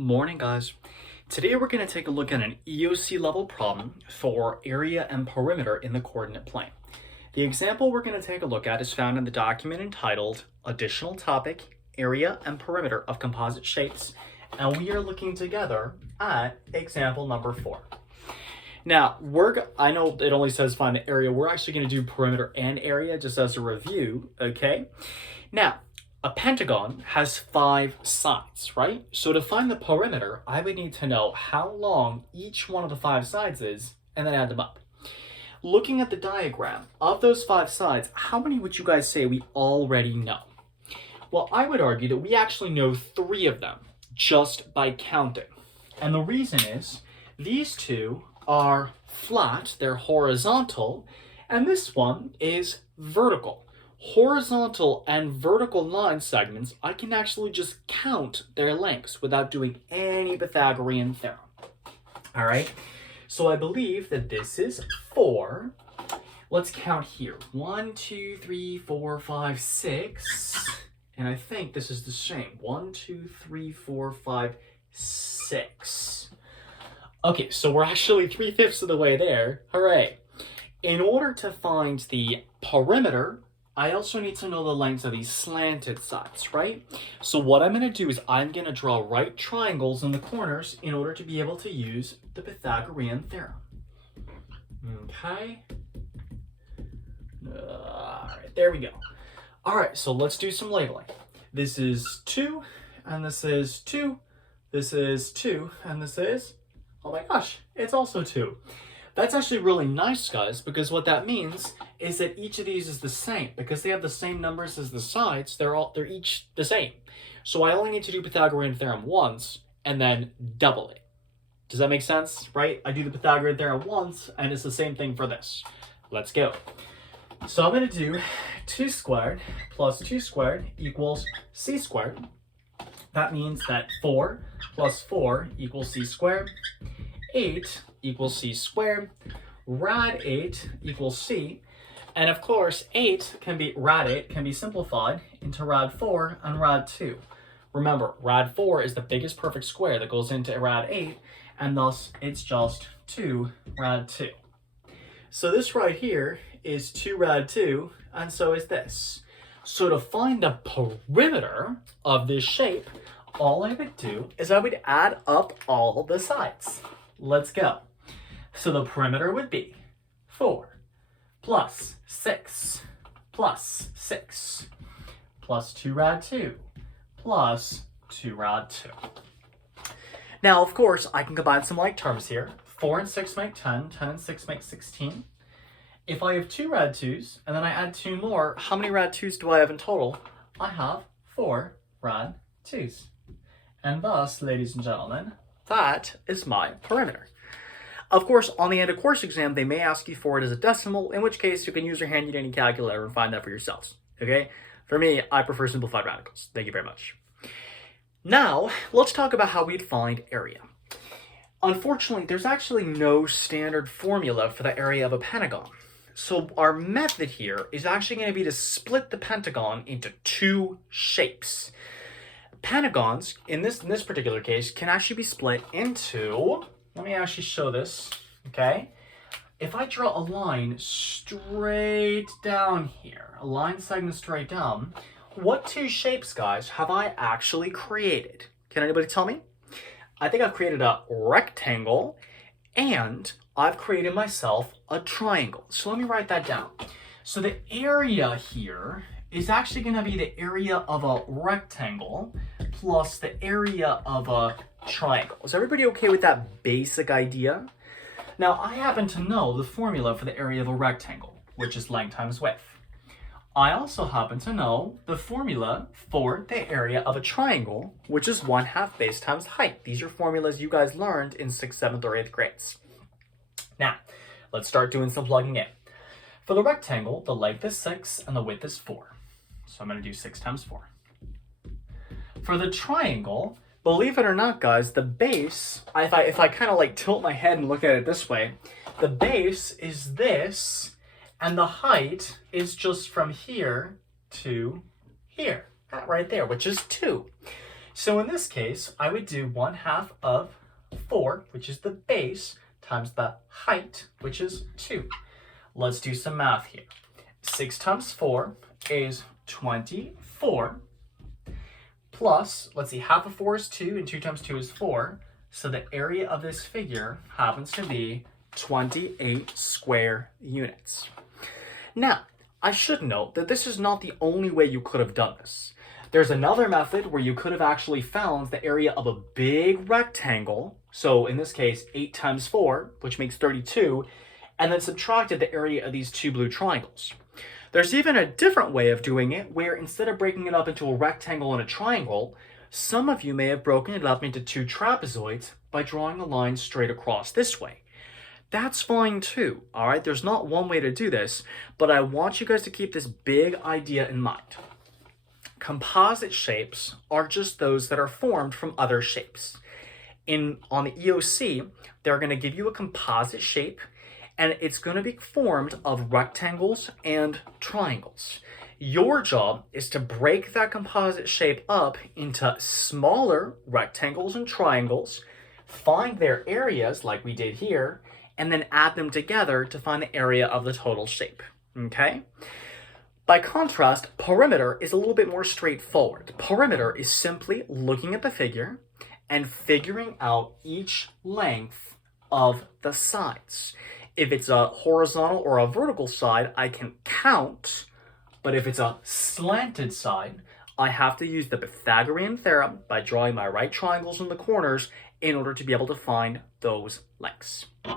Morning, guys. Today we're going to take a look at an EOC level problem for area and perimeter in the coordinate plane. The example we're going to take a look at is found in the document entitled Additional Topic, Area and Perimeter of Composite Shapes, and we are looking together at example number 4. Now, I know it only says find the area. We're actually going to do perimeter and area just as a review, okay? Now, a pentagon has 5 sides, right? So to find the perimeter, I would need to know how long each one of the 5 sides is and then add them up. Looking at the diagram, of those 5 sides, how many would you guys say we already know? Well, I would argue that we actually know 3 of them just by counting. And the reason is these 2 are flat, they're horizontal, and this one is vertical. Horizontal and vertical line segments, I can actually just count their lengths without doing any Pythagorean theorem. All right, so I believe that this is 4. Let's count here. 1, 2, 3, 4, 5, 6. And I think this is the same. 1, 2, 3, 4, 5, 6. Okay, so we're actually 3/5 of the way there. Hooray. In order to find the perimeter, I also need to know the lengths of these slanted sides, right? So what I'm going to do is I'm going to draw right triangles in the corners in order to be able to use the Pythagorean theorem. Okay. All right, there we go. All right, so let's do some labeling. This is 2, and this is 2. This is 2, and this is, oh my gosh, it's also 2. That's actually really nice, guys, because what that means is that each of these is the same. Because they have the same numbers as the sides, they're each the same. So I only need to do Pythagorean theorem once and then double it. Does that make sense, right? I do the Pythagorean theorem once and it's the same thing for this. Let's go. So I'm going to do 2 squared plus 2 squared equals c squared. That means that 4 plus 4 equals c squared. 8 equals c squared. Rad 8 equals c. And of course, rad 8 can be simplified into rad 4 and rad 2. Remember, rad 4 is the biggest perfect square that goes into rad 8, and thus it's just 2 rad 2. So this right here is 2 rad 2, and so is this. So to find the perimeter of this shape, all I would do is I would add up all the sides. Let's go. So the perimeter would be 4 plus 6 plus 6 plus 2 rad 2 plus 2 rad 2. Now, of course, I can combine some like terms here. 4 and 6 make 10, 10 and 6 make 16. If I have 2 rad 2s and then I add 2 more, how many rad 2s do I have in total? I have 4 rad 2s. And thus, ladies and gentlemen, that is my perimeter. Of course, on the end of course exam, they may ask you for it as a decimal, in which case you can use your handy dandy calculator and find that for yourselves, okay? For me, I prefer simplified radicals. Thank you very much. Now, let's talk about how we'd find area. Unfortunately, there's actually no standard formula for the area of a pentagon. So our method here is actually going to be to split the pentagon into 2 shapes. Pentagons, in this particular case, can actually be split into, let me actually show this, okay? If I draw a line straight down here, a line segment straight down, what 2 shapes, guys, have I actually created? Can anybody tell me? I think I've created a rectangle and I've created myself a triangle. So let me write that down. So the area here is actually going to be the area of a rectangle plus the area of a triangle. Is everybody okay with that basic idea? Now, I happen to know the formula for the area of a rectangle, which is length times width. I also happen to know the formula for the area of a triangle, which is 1/2 base times height. These are formulas you guys learned in 6th, 7th, or 8th grades. Now, let's start doing some plugging in. For the rectangle, the length is 6 and the width is 4. So I'm going to do 6 times 4. For the triangle, believe it or not, guys, the base, if I kind of like tilt my head and look at it this way, the base is this, and the height is just from here to here, that right there, which is 2. So in this case, I would do 1/2 of 4, which is the base, times the height, which is 2. Let's do some math here. 6 times 4 is 24, plus, let's see, half of 4 is 2, and 2 times 2 is 4. So the area of this figure happens to be 28 square units. Now, I should note that this is not the only way you could have done this. There's another method where you could have actually found the area of a big rectangle, so in this case 8 times 4, which makes 32, and then subtracted the area of these two blue triangles. There's even a different way of doing it where instead of breaking it up into a rectangle and a triangle, some of you may have broken it up into two trapezoids by drawing a line straight across this way. That's fine too, all right? There's not one way to do this, but I want you guys to keep this big idea in mind. Composite shapes are just those that are formed from other shapes. On the EOC, they're going to give you a composite shape, and it's going to be formed of rectangles and triangles. Your job is to break that composite shape up into smaller rectangles and triangles, find their areas like we did here, and then add them together to find the area of the total shape, okay? By contrast, perimeter is a little bit more straightforward. Perimeter is simply looking at the figure and figuring out each length of the sides. If it's a horizontal or a vertical side, I can count, but if it's a slanted side, I have to use the Pythagorean theorem by drawing my right triangles in the corners in order to be able to find those lengths.